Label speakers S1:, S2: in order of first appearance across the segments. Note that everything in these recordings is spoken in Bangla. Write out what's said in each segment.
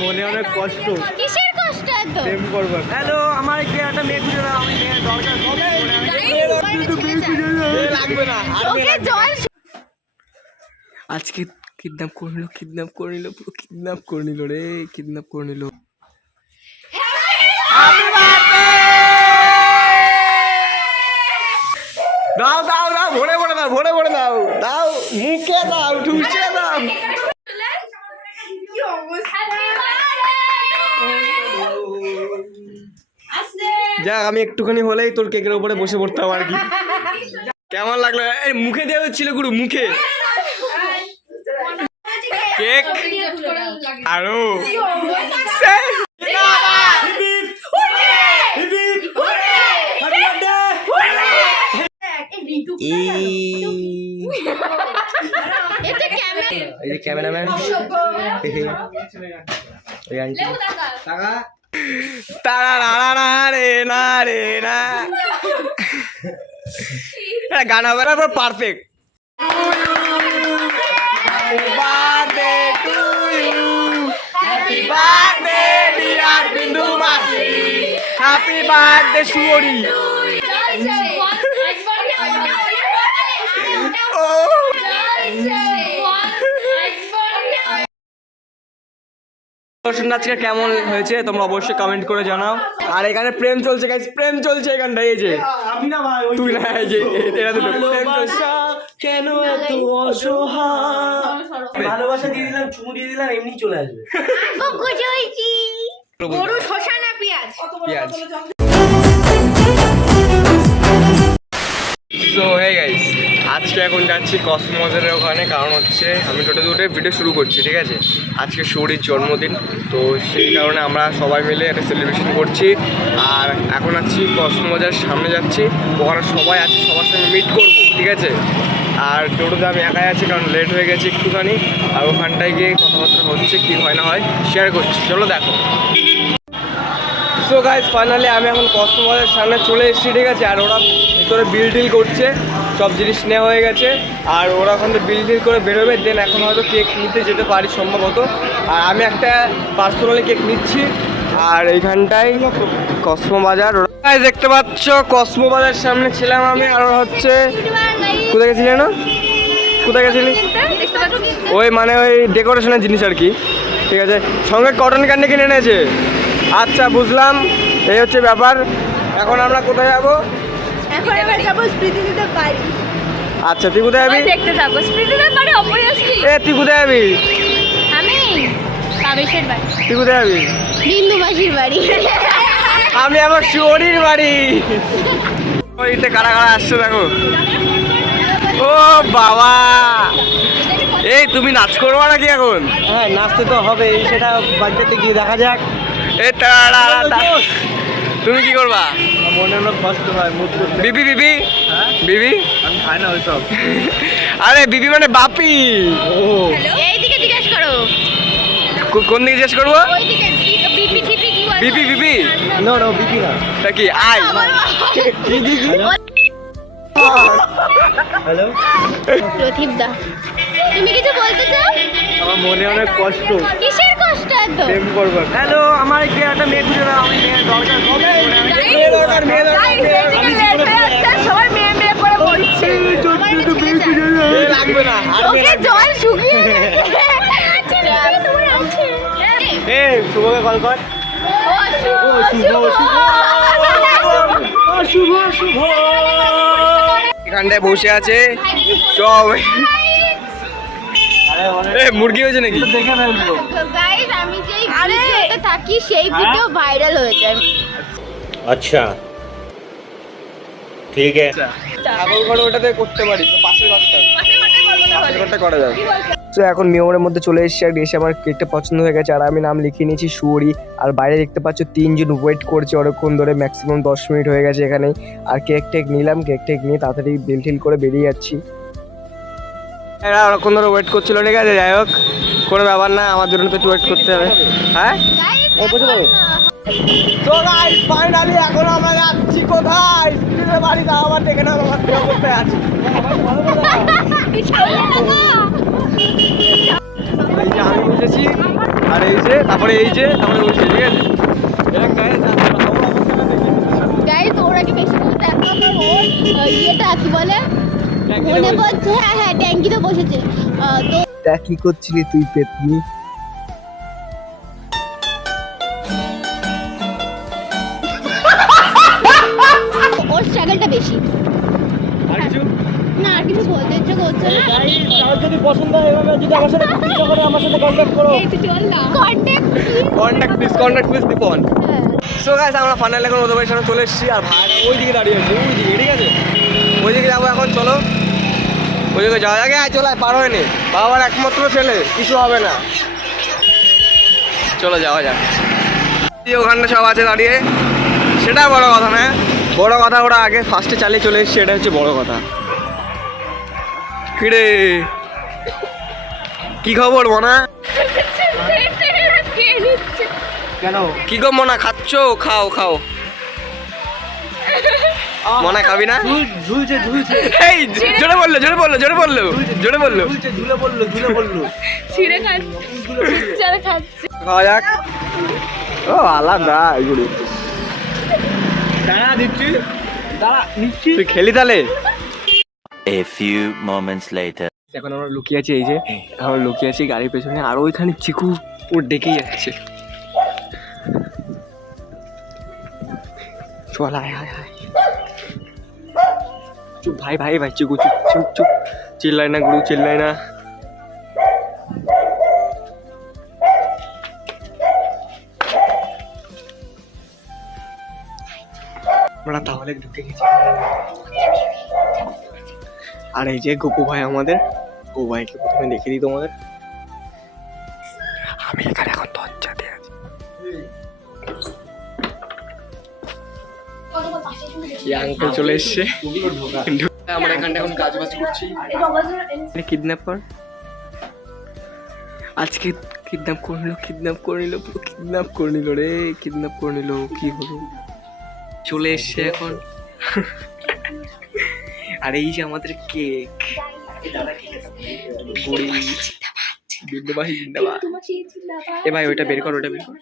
S1: মনে অনেক কষ্ট।
S2: কিসের কষ্ট এত?
S1: প্রেম করবার। হ্যালো আমার কি একটা মেয়ে খুঁজে দাও আমি মেয়ে দরকার। লাগবে না
S2: ওকে জল
S1: আজকে কিডন্যাপ করে নিল কিডন্যাপ করে নিল পুরো কিডন্যাপ করে নিল রে কিডন্যাপ করে নিল দাও দাও দাও ভরে ভরে দাও ভরে ভরে দাও দাও মুখে দাও ঠুসে দাও যাক আমি একটুখানি হলেই তোর কেকের উপরে বসে পড়তাম আর কি। কেমন লাগল? এই মুখে দেওয়া হচ্ছিল গুরু মুখে। কেক? আরও।
S2: এটা ক্যামেরা
S1: ক্যামেরাম্যান। তারা না না। রে না রে না গান হবে না পুরো perfect birthday to you happy birthday dear Bindu মাসি হ্যাপি বার্থডে সুরি দর্শন আজকে কেমন হয়েছে তোমরা অবশ্যই কমেন্ট করে জানাও। আর এখানে প্রেম চলছে গাইস প্রেম চলছে এখানটায় এই যে।
S3: আমি না ভাই
S1: তুই না এই যে এরা দুটো। প্রেম চলছে।
S3: কেন এত অসহায়? ভালোবাসা দিয়ে দিলাম চুমু দিয়ে দিলাম এমনি চলে আসবে।
S2: কুকুর হয়েছি গরু শশা না পেঁয়াজ?
S1: পেঁয়াজ। সো হে গাইস আজকে এখন যাচ্ছি কসমোজের ওখানে, কারণ হচ্ছে আমি টোটো দুটো ভিডিও শুরু করছি, ঠিক আছে? আজকে শরীর জন্মদিন, তো সেই কারণে আমরা সবাই মিলে একটা সেলিব্রেশন করছি। আর এখন আছি কসমোজের সামনে যাচ্ছি, ওখানে সবাই আছে, সবার সঙ্গে মিট করব, ঠিক আছে? আর টোটোতে আমি একাই আছি, কারণ লেট হয়ে গেছে একটুখানি, আর ওখানটায় গিয়ে কথাবার্তা হচ্ছে, কী হয় না হয় শেয়ার করছি, চলো দেখো। সো গাইজ ফাইনালি আমি এখন কস্টমারের সামনে চলে এসেছি, ঠিক আছে? আর ওরা ভিতরে বিল টিল করছে সব জিনিস নেওয়া হয়ে গেছে। আর ওরা ওখান থেকে বিল করে বেরোবে দেন এখন হয়তো কেক নিতে যেতে পারি সম্ভবত। আর আমি একটা পার্সোনালি কেক নিচ্ছি। আর এইখানটায় কসমো বাজার। দেখতে পাচ্ছ, কসমো বাজার সামনে ছিলাম আমি, আর হচ্ছে কোথায় গেছিলে না কোথায় গেছিলি? ওই মানে ওই ডেকোরেশনের জিনিস আর কি। ঠিক আছে, সঙ্গে কটন ক্যান্ডি কিনে এনেছে। আচ্ছা বুঝলাম, এই হচ্ছে ব্যাপার। এখন আমরা কোথায় যাব?
S2: এখন এবার যাব পারি
S1: আচ্ছা তুই কোথায় যাবি
S2: দেখতে যাব স্মৃতি দিতে পারি অবভিয়াসলি
S1: এ তুই কোথায় যাবি
S2: আমি? কাবেশের বাড়ি।
S1: তুই কোথায় যাবি
S2: বিন্দু মাসির বাড়ি।
S1: আমি আমার শিওরির বাড়ি। ওইতে কারা কারা আসছে দেখো। ও বাবা। এই তুমি নাচ করব নাকি এখন?
S3: হ্যাঁ নাচতে তো হবে সেটা বাড়িতে গিয়ে দেখা যাক।
S1: এ তাড়া তুমি কি করবা?
S3: মনে অনেক কষ্ট হয় মুখ
S1: বিবি বিবি?
S3: হ্যাঁ?
S1: বিবি?
S3: আমি খাই না ওইসব।
S1: আরে বিবি মানে বাপি।
S3: ও।
S2: এইদিকে জিজ্ঞেস করো।
S1: কোন দিকে জিজ্ঞেস করব?
S2: বিপি
S1: বিবি
S3: নো নো বিপি না।
S1: তা কি আই?
S3: হ্যালো?
S2: প্রদীপ দা তুমি কিছু বলতে চাও?
S3: আমার মনে অনেক কষ্ট।
S2: কিসের
S3: হ্যালো আমার কি একটা মেয়ে খুঁজে দাও আমি মেয়ে দরকার
S1: মেয়ে দরকার মেয়ে দরকার।
S2: সবাই মেয়ে মেয়ে করে বলছে।
S1: লাগবে না
S2: ওকে জল শুকিয়ে গেছে। তোমার আছে।
S3: এ শুভকে কল কর।
S2: ও শুভ
S3: শুভ শুভ।
S1: এখানটায় বসে আছে সব। এ মুরগি হয়েছে নাকি?
S3: দেখে ফেলব।
S2: থাকি সেই হ্যাঁ? ভিডিও ভাইরাল হয়ে যায়।
S4: আচ্ছা। ঠিক আছে।
S1: আচ্ছা। ঠাকুর ঘর ওটাতে করতে পারি পাশের ঘরটা পাশের ঘরটা করা যাবে। তো এখন নিয়মের মধ্যে চলে এসেছি আর এসে আমার কেকটা পছন্দ হয়ে গেছে আর আমি নাম লিখিয়ে নিয়েছি সুরি আর বাইরে দেখতে পাচ্ছ তিনজন ওয়েট করছে অনেকক্ষণ ধরে ম্যাক্সিমাম দশ মিনিট হয়ে গেছে এখানে আর কেক টেক নিলাম কেক টেক নিয়ে তাড়াতাড়ি বিল টিল করে বেরিয়ে যাচ্ছি। এরা অনেকক্ষণ ধরে ওয়েট করছিল ঠিক আছে যাই হোক। কোনো ব্যাপার না আমার জন্য তো একটু ওয়েট করতে হবে। হ্যাঁ? তো গাইস ফাইনালি এখন আমরা যাচ্ছি কোথায়? বাড়ি যাও আবার দেখে নাও আমার কি অবস্থায় আছে। এই যে আমি উঠেছি আর এই আছে তারপরে এই যে তারপরে ওই ঠিক আছে।
S2: গাইস ওরা কি বেশি করে দেখো ওর ইয়েটা কি বলে? মনে পড়ছে হ্যাঁ হ্যাঁ ট্যাঙ্কিতে বসেছে। তো
S1: তা কি করছিলি তুই পেতনি?
S2: ওর স্ট্রাগলটা বেশি।
S1: আর কিছু
S2: না আর কিছু বলতে ইচ্ছে করছে না।
S3: আর যদি পছন্দ হয় এভাবে যদি আমার সাথে করে আমার সাথে কন্ট্যাক্ট করো।
S2: এই তো চল না। Contact
S1: contact please contact please Dipan. So guys আমরা ফাইনাল এখন ওদের বাড়ির সামনে চলে এসেছি আর ভাই ওই দিকে দাঁড়িয়ে আছে ওই দিকে ঠিক আছে? ওই দিকে যাব এখন চলো। ওই দিকে যাওয়া যাবে আয় চলো পার হয়নি। বাবার একমাত্র ছেলে কিছু হবে না। চলো যাওয়া যাক। ওখানটা সব আছে দাঁড়িয়ে। সেটা বড় কথা না বড় কথা ওরা আগে ফার্স্টে চালিয়ে চলে এসেছে এটা হচ্ছে বড় কথা। কিরে? কি খবর মনা?
S3: কেন?
S1: কি গো মনা খাচ্ছ? খাও খাও। মনা খাবি না?
S3: ঝুল ঝুলছে ঝুলছে
S1: এই জোরে বলল জোরে বলল জোরে বলল জোরে বলল।
S3: ঝুলে পড়ল ঝুলে পড়ল
S2: ছিঁড়ে খাচ্ছে
S1: খাওয়া যাক। ও আলাদা এগুলো।
S3: দাঁড়া দিচ্ছি। দাঁড়া নিচ্ছি।
S1: তুই খেলি তাহলে?
S4: A few moments later.
S1: এখন আমরা লুকিয়ে আছি এই যে। আমরা লুকিয়ে আছি গাড়ির পেছনে আর ওইখানে চিকু ওর ডেকেই যাচ্ছে। চল আয় আয় আয়। চুপ, ভাই ভাই ভাই চিকু চুপ চুপ চুপ। চিল্লাই না গুরু, চিল্লাই না। আমরা তাহলে ঢুকে গেছি। আর এই যে গোপু ভাই আমাদের, গোপু ভাইকে প্রথমে দেখে দিই তোমাদের। আমি এখানে এখন এই আঙ্কেল চলে এসছে? আমরা এখানটা এখন কাজ বাজ করছি। কিডন্যাপ কর আজকে কিডন্যাপ করে নিল কিডন্যাপ করে নিল পুরো কিডন্যাপ করে নিল রে কিডন্যাপ করে নিল কি হলো? চলে এসছে এখন। আর এই যে আমাদের কেক এ ভাই ওইটা বের কর ওটা বের কর।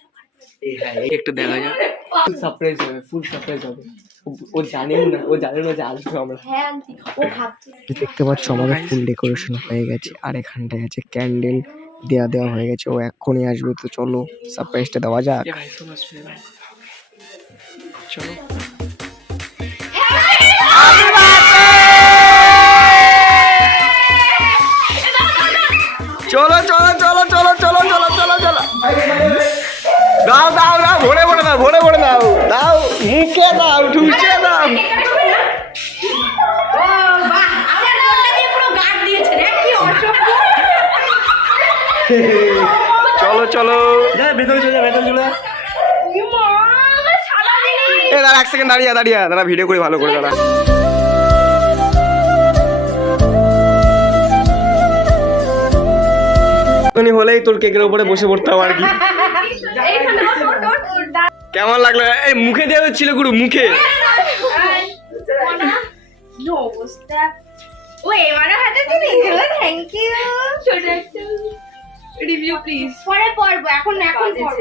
S1: এই হ্যাঁ। একটু দেখা যাক। ফুল সারপ্রাইজ হবে ফুল সারপ্রাইজ হবে। ও- জানেও না ও জানে না যে আসবে আমরা। দেখতে পাচ্ছ আমাদের ফুল ডেকোরেশন হয়ে গেছে আর এখানটায় আছে ক্যান্ডেল দেয়া দেওয়া হয়ে গেছে ও এক্ষুনি আসবে তো চলো সারপ্রাইজটা দেওয়া যাক। চলো। চলো চলো চলো চলো চলো চলো চলো চলো। দাও দাও দাও ভরে ভরে দাও ভরে ভরে দাও। মুখে দাও ঠুসে দাও। চলো চলো।
S3: ভেতরে চলে ভেতরে চলে।
S1: এ দাঁড়া এক সেকেন্ড দাঁড়িয়ে দাঁড়িয়ে দাঁড়া ভিডিও করি ভালো করে দাঁড়া। হলেই তোর কেকের উপরে বসে পড়তাম আর কি। কেমন লাগল? এই মুখে দেওয়া হচ্ছিল গুরু মুখে।
S5: ও এবারে হাতে তুমি থ্যাংক ইউ ছোট একটা রিভিউ প্লিজ পরে পড়ব এখন এখন পড়ব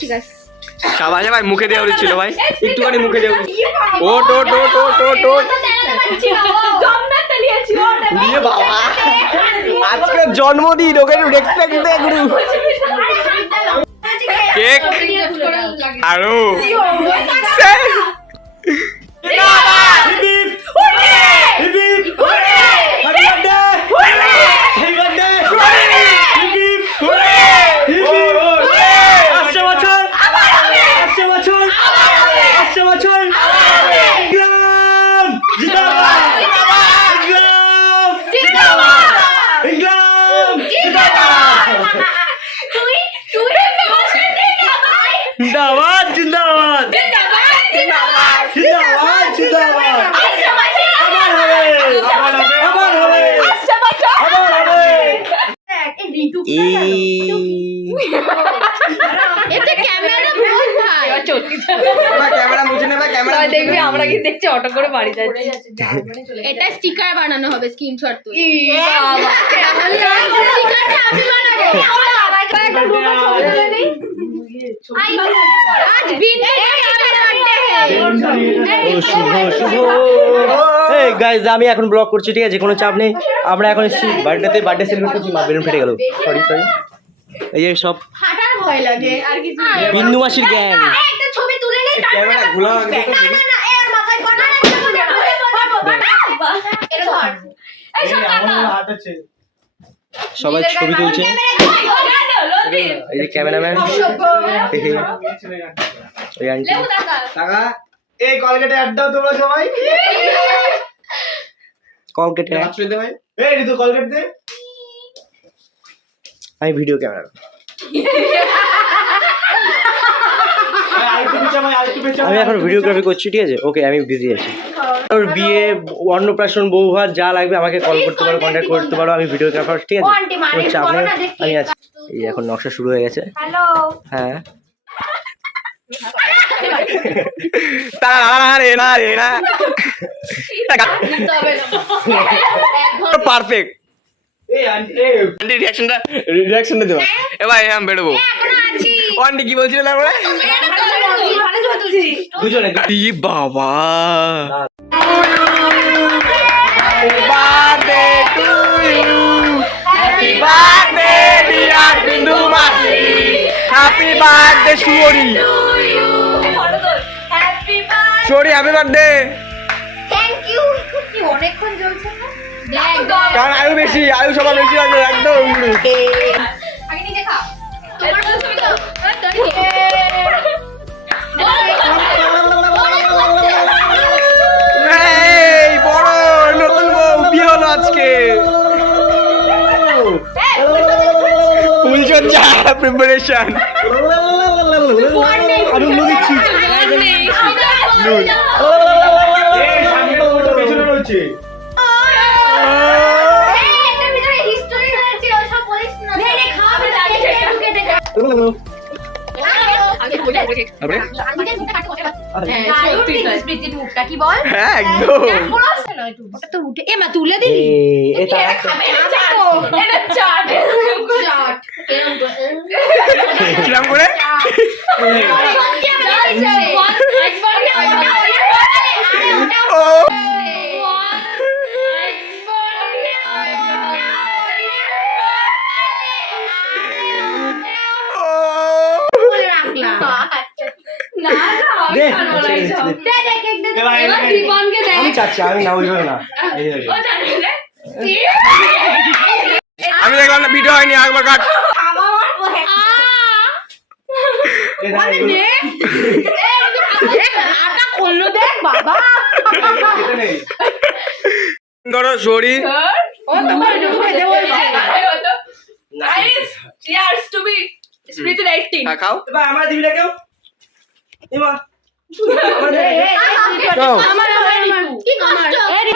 S5: ঠিক আছে।
S1: সাবাস ভাই মুখে দেওয়া হচ্ছিল ভাই। একটুখানি মুখে দেওয়া ওট ওট ওট ওট দিয়ে বাবা। আজকে জন্মদিন ওকে রেসপেক্ট দে গুরু। কেক
S3: আৰু জিন্দাবাদ জিন্দাবাদ
S5: দেখবি আমরা কি দেখছি অটো করে বাড়ি যাচ্ছি।
S2: এটা স্টিকার বানানো হবে স্ক্রিনশট তুলে আমি
S3: গাইজ এখন ব্লগ করছি ঠিক আছে? কোনো চাপ নেই। আমরা এখন এসেছি বার্থডেতে বার্থডে সেলিব্রেট করছি মা বেলুন ফেটে গেল। সরি সরি এই যে সব
S2: ভয় লাগে আর কিছু
S3: বিন্দু মাসির গ্যাং
S5: একটা ছবি তুলে নে
S1: ক্যামেরা ঘোলা
S3: সবাই ছবি তুলছে। এই যে ক্যামেরাম্যান এই আন্টি
S1: এই আড্ডা তোমরা সবাই ঋতু দে।
S3: আমি ভিডিও ক্যামেরা আমি এখন ভিডিওগ্রাফি করছি ঠিক আছে? ওকে আমি বিজি আছি। ওর বিয়ে অন্নপ্রাশন বউ ভাত যা লাগবে আমাকে কল করতে পারো কন্ট্যাক্ট করতে পারো আমি ভিডিওগ্রাফার ঠিক আছে?
S5: মানে
S3: কোনো চাপ নেই আমি আছি। এই এখন নকশা শুরু হয়ে গেছে।
S5: হ্যালো
S3: হ্যাঁ।
S1: রে না রে না পারফেক্ট রিঅ্যাকশনটা রিঅ্যাকশনটা দেবো এ ভাই আমি বেরোবো। আন্টি কি বলছিলেন আমরা?
S3: দুজনে
S1: বাবা। Birthday to you happy birthday Bindu মাসি happy birthday Suri Suri happy birthday
S5: thank you কি অনেকক্ষণ জ্বলছে না?
S1: কারণ আয়ু বেশি আয়ু সবার বেশি লাগবে একদম।
S5: আগে নিজে খাও
S1: এই বড় নতুন বউ আজকে। ফুলচর্চা প্রিপারেশন
S3: আমি উল্লু দিচ্ছি
S5: এটার কি বল?
S1: হ্যাঁ একদম।
S5: তো উঠে এ মা তুলে দিলি।
S3: এটা
S1: কিরাম করে?
S3: আমি
S1: দেখলাম না ভিডিও হয়নি একবার কাট। ধরো সরি। খাও।
S3: এবার আমরা দিবি না কেউ? এবার
S1: খাও
S3: এই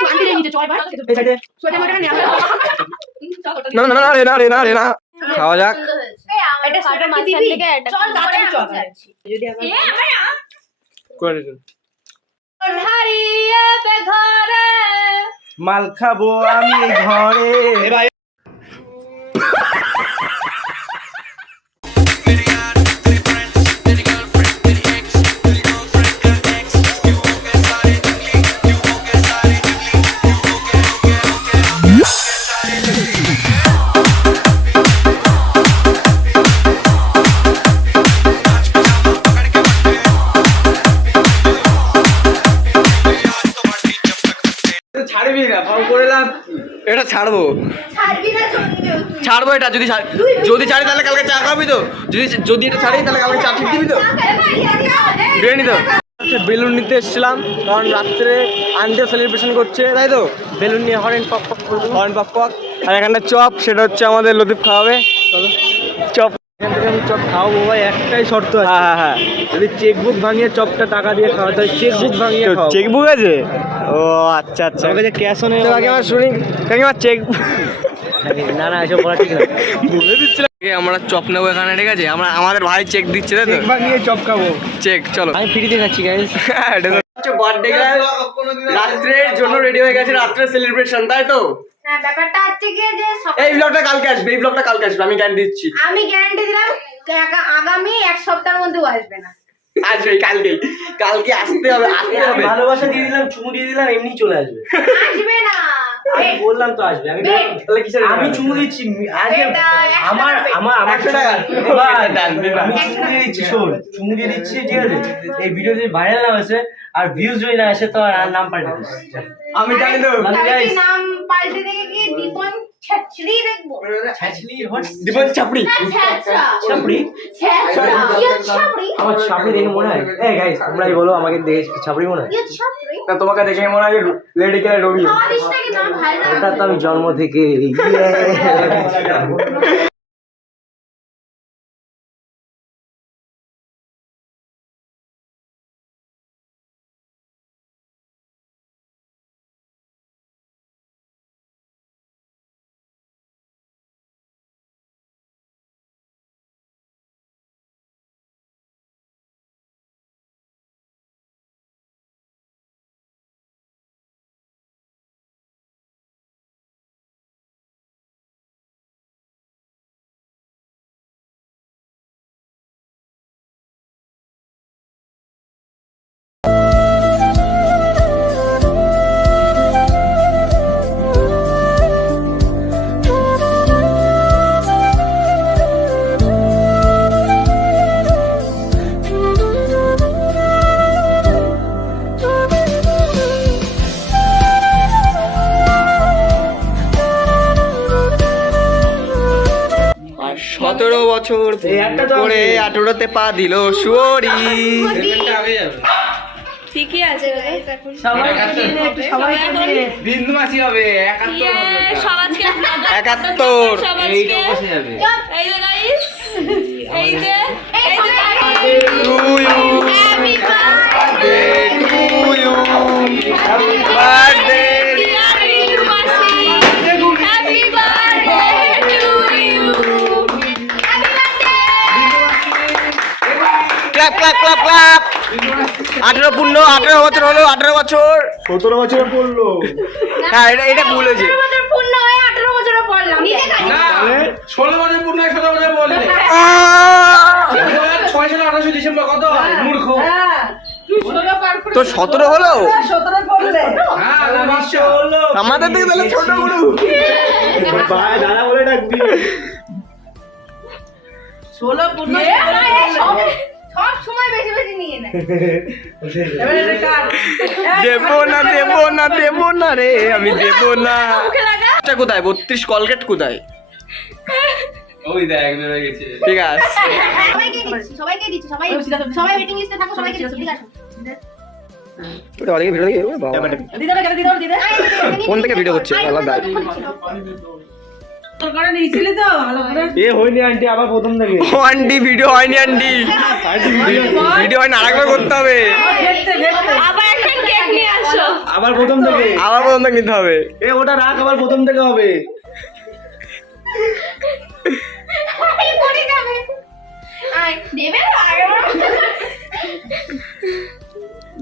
S1: না না না রে না রে না রে না। খাওয়া যাক।
S2: এটা সেটা মাঝখান থেকে এটা
S5: চল তাড়াতাড়ি চল।
S1: করে দিন।
S3: মাল খাব আমি ঘরে।
S1: ছাড়বো? ছাড়বি এটা যদি যদি ছাড়ি তাহলে কালকে চা খাবি তো। যদি যদি এটা ছাড়ি তাহলে কালকে চা ঠিক দিবি তো? বিরিয়ানি তো? বেলুন নিতে এসেছিলাম কারণ রাত্রে আনতে সেলিব্রেশন করছে তাই তো? বেলুন নিয়ে হরেন পক পক হরেন পক পক। আর এখানটা চপ সেটা হচ্ছে আমাদের লতিফ খাওয়াবে। চলো। এখান থেকে আমি চপ খাওয়াবো ভাই একটাই শর্ত আছে। হ্যাঁ হ্যাঁ যদি চেকবুক ভাঙিয়ে চপটা টাকা দিয়ে খাওয়াতে হয় চেকবুক ভাঙিয়ে চেকবুক আছে? ও আচ্ছা আচ্ছা।
S3: আমার কাছে
S1: শুনি। কাকিমা চেক
S3: না না এসব বলা ঠিক না।
S1: বলে দিচ্ছিলাম আমরা চপ নেব এখানে ঠিক আছে? আমরা আমাদের ভাই চেক দিচ্ছে তাই তো?
S3: চেক ভাঙিয়ে চপ খাব।
S1: চেক চলো।
S3: আমি ফ্রিতে খাচ্ছি গাইস
S1: বার্থডে রাত্রের জন্য রেডি হয়ে গেছে রাত্রে সেলিব্রেশন তাই তো?
S5: হ্যাঁ ব্যাপারটা হচ্ছে কি যে সব-
S1: এই ব্লগটা কালকে আসবে এই ব্লগটা কালকে আসবে আমি গ্যারান্টি দিচ্ছি।
S5: আমি গ্যারান্টি দিলাম আগা- আগামী এক সপ্তাহের মধ্যেও আসবে না।
S1: আসবে কালকেই। কালকে আসতে হবে আসতে হবে।
S3: ভালোবাসা দিয়ে দিলাম চুমু দিয়ে দিলাম এমনি চলে আসবে।
S5: আসবে না।
S3: আমি বললাম তো আসবে। আমি
S5: Wait.
S1: তাহলে কিসের
S3: আমি চুমু দিচ্ছি আজকে আমার আমার আমার. আমি চুমু দিয়ে দিচ্ছি শোন। চুমু দিয়ে দিচ্ছি ঠিক আছে। এই ভিডিও যদি ভাইরাল না হয়েছে আর ভিউজ যদি না আসে তো আর নাম পাল্টে
S1: আমি জানি তো.
S5: নাম পাল্টে দেখে কি দীপন দেখব
S1: চাপড়ি
S3: ছাপড়ি আমার দেখে মনে হয় এ গাইস তোমরাই বলো আমাকে দেখে মনে হয়
S1: না তোমাকে দেখে মনে হয় লেডি রবি
S3: তো আমি জন্ম থেকে
S1: করে। আঠেরোতে পা দিল সুরি
S2: ঠিকই আছে
S1: বিন্দু মাসি হবে
S2: সব আজকে
S1: একাত্তর। পূর্ণ আঠেরো বছর হলো আঠেরো বছর।
S3: সতেরো বছরে পড়ল।
S1: হ্যাঁ এটা এটা ভুল হয়েছে।
S5: পূর্ণ হয়ে
S6: ষোলো বছর পূর্ণ সতেরো বছর বললে ছয় সালে আঠাশে ডিসেম্বর কত হয়? মূর্খ।
S1: তো সতেরো হলো?
S6: হ্যাঁ
S1: আমাদের থেকে তাহলে ছোট গুরু।
S3: দাদা বলে ডাকবি।
S5: সব সময় বেশি বেশি নিয়ে নেয়
S1: দেবো না দেবো না দেবো না রে আমি দেবো না এটা কোথায় বত্রিশ কলগেট কোথায়
S6: ওই দেখ বেরোয় গেছে
S1: ঠিক আছে
S5: সবাইকে দিচ্ছি সবাইকে দিচ্ছি সবাই সবাই ওয়েটিং লিস্টে থাকো সবাইকে দিচ্ছি ঠিক আছে
S1: ওটা অনেকে ভিডিও দেখে বাবা ফোন থেকে ভিডিও করছে আলাদা
S3: আন্টি আবার প্রথম থেকে।
S1: ও আন্টি ভিডিও হয়নি আন্টি। ভিডিও হয়নি। আরেকবার করতে হবে।
S2: আবার
S3: প্রথম থেকে।
S1: আবার প্রথম থেকে নিতে হবে।
S3: এ ওটা রাখ আবার প্রথম থেকে হবে।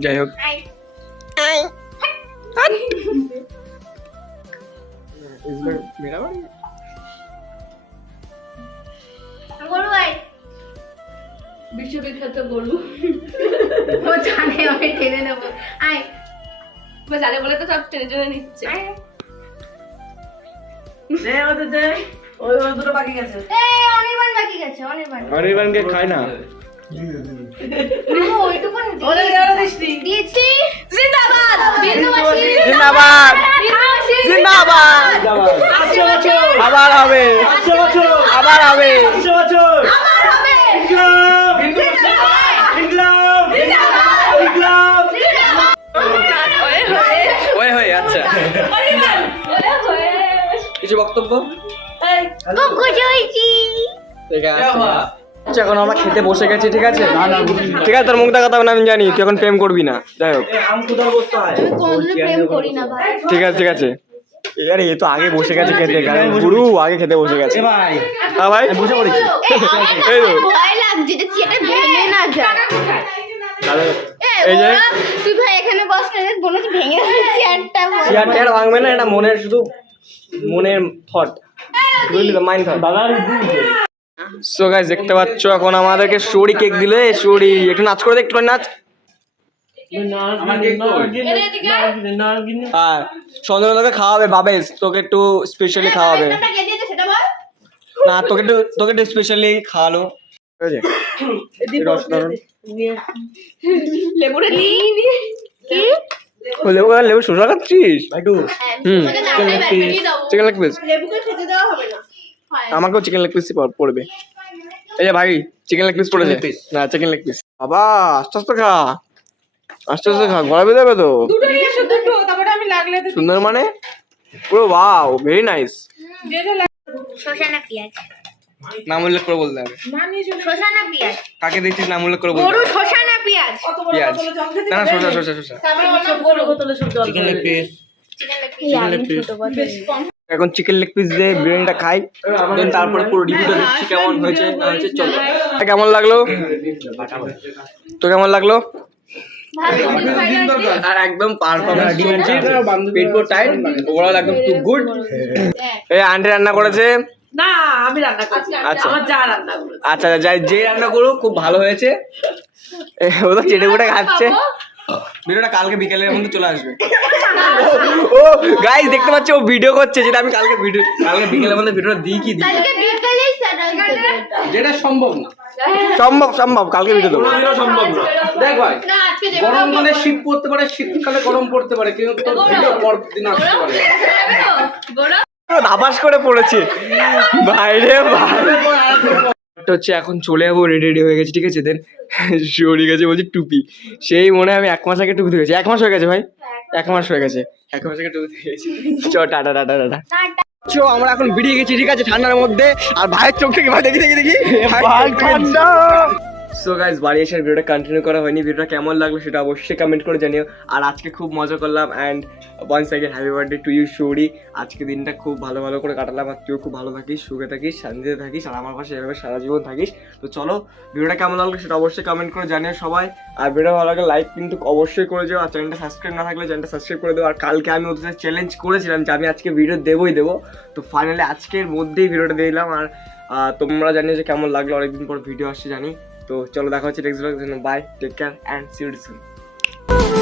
S1: যাই হোক।
S2: বিশ্ববিখ্যাত গরু।
S5: ও জানে আমি টেনে নেব। আয়।
S2: বা জানে বলে তো সব টেনে টেনে নিচ্ছে।
S5: আয়।
S3: ওই ওই দুটো বাকি গেছে।
S5: এই অনির্বাণ বাকি গেছে অনির্বাণ।
S3: অনির্বাণকে খায় না?
S5: ও, ওইটুকুন দিয়েছি
S2: জিন্দাবাদ! বিন্দু মাসি
S1: জিন্দাবাদ।
S2: বিন্দু মাসি
S1: জিন্দাবাদ।
S3: একশো বছর।
S1: আবার হবে। আবার হবে।
S5: আবার হবে।
S1: বক্তব্য
S5: খুব খুশি হয়েছি
S1: ঠিক আছে আচ্ছা, এখন আমরা খেতে বসে গেছি ঠিক আছে ঠিক আছে তোর মুখ দেখা না আমি জানি তুই এখন প্রেম করবি না যাই হোক
S3: হয়
S1: ঠিক আছে ঠিক আছে আরে এ তো আগে বসে গেছে খেতে গুরু আগে খেতে বসে গেছে
S3: ভাই
S1: হ্যাঁ ভাই
S3: বসে পড়েছি
S1: এই তো
S2: ভয় লাগছে যে সেটা ভেঙে না যায়
S1: এই যে
S2: তুই ভাই এখানে বস না মনে ভেঙে যাবে চেয়ারটা
S1: চেয়ার ভাঙবে না এটা মনের শুধু মনের থট বুঝলি তো মাইন্ড থট
S3: বাগান
S1: সো গাইস দেখতে পাচ্ছ এখন আমাদেরকে শরি কেক দিলে শরি একটু নাচ করে দে একটু নাচ। হ্যাঁ সন্ধ্যাবেলাতে খাওয়াবে বাবেশ তোকে একটু স্পেশালি খাওয়াবে।
S5: আরেকটা কে দিয়েছে সেটা বল
S1: না তোকে একটু তোকে একটু স্পেশালি খাওয়ালো।
S5: লেবুটা নিয়ে নিয়ে কি?
S1: লেবু লেবু শসা খাচ্ছিস? হুম।
S5: তোকে দাঁড়ায়
S1: চিকেন লেগ পিস আমাকেও চিকেন লেগ পিসই পড়বে। এই যে ভাই চিকেন লেগ পিস পড়েছে। না চিকেন লেগ পিস বাবা আস্তে আস্তে খা। আস্তে আস্তে খা। গলা বেঁধে যাবে তো। সুন্দর মানে? পুরো ওয়াও ভেরি নাইস
S2: যে
S5: পেঁয়াজ।
S1: নাম উল্লেখ করে বলতে হবে।
S5: পেঁয়াজ।
S1: কাকে দেখছিস নাম উল্লেখ করে বলতে
S5: গরু পেঁয়াজ।
S1: পেঁয়াজ। না না
S3: chicken leg piece.
S5: Chicken leg piece.
S1: এখন চিকেন লেগ পিস দিয়ে বিরিয়ানিটা খাই দেন তারপরে পুরো রিভিউটা দেখছি কেমন হয়েছে না হয়েছে চলো। কেমন লাগল? তো কেমন লাগল? আর একদম পারফরমেন্স পেট পুরো টাইট ওভারঅল একদম টু গুড এই আন্টি রান্না করেছে।
S2: না আমি রান্না করছি।
S1: আচ্ছা।
S2: আমার যা রান্না করেছে।
S1: আচ্ছা আচ্ছা যাই যে রান্না করুক খুব ভালো হয়েছে। ও তো চেটে কুটে খাচ্ছে। ভিডিওটা কালকে বিকেলের মধ্যে চলে আসবে। ও গাইস দেখতে পাচ্ছ ও ভিডিও করছে যেটা আমি কালকে ভিডিও কালকে বিকেলের মধ্যে ভিডিওটা দিই কি দিই
S5: কালকে বিকেলেই
S6: যেটা সম্ভব না।
S1: সম্ভব সম্ভব কালকে ভিডিও দেবো।
S6: সম্ভব না। দেখ ভাই
S5: না আজকে
S6: গরমকালে শীত পড়তে পারে শীতকালে গরম পড়তে পারে কিন্তু ভিডিও পর দিন আসতে পারে।
S1: ধাপাস করে পড়েছে। বাইরে হচ্ছে এখন চলে যাব রেডি রেডি হয়ে গেছে ঠিক আছে? দেন সরে গেছে বলছি টুপি। সেই মনে হয় আমি এক মাস আগে টুপি ধরেছি এক মাস হয়ে গেছে ভাই? এক মাস হয়ে গেছে। এক মাস আগে টুপি ধরেছি চ টাটা টাটা টাটা চো আমরা এখন বেরিয়ে গেছি ঠিক আছে? ঠান্ডার মধ্যে। আর ভাইয়ের চোখ থেকে ভাই দেখি দেখি দেখি। ভাই ঠান্ডা। সো গাইজ বাড়ি এসে ভিডিওটা কন্টিনিউ করা হয়নি। ভিডিওটা কেমন লাগল সেটা অবশ্যই কমেন্ট করে জানিও। আর আজকে খুব মজা করলাম and once again happy birthday to you Shouri আজকে দিনটা খুব ভালো ভালো করে কাটালাম। আর তুইও খুব ভালো থাকিস, সুখে থাকিস, শান্তিতে থাকিস, আর আমার পাশে এভাবে সারা জীবন থাকিস। তো চলো ভিডিওটা কেমন লাগল সেটা অবশ্যই কমেন্ট করে জানিও সবাই। আর ভিডিও ভালো লাগলে লাইক কিন্তু অবশ্যই করে দিও। আর চ্যানেলটা সাবস্ক্রাইব না থাকলে চ্যানেলটা সাবস্ক্রাইব করে দেবো আর কালকে আমি ওদের চ্যালেঞ্জ করেছিলাম যে আমি আজকে ভিডিও দেবোই দেবো। তো ফাইনালি আজকের মধ্যেই ভিডিওটা দিলাম। আর তোমরা জানিও যে কেমন লাগল। অনেকদিন পর ভিডিও আসছে জানি। তো চলো দেখা হচ্ছে next blog bye take care and see see you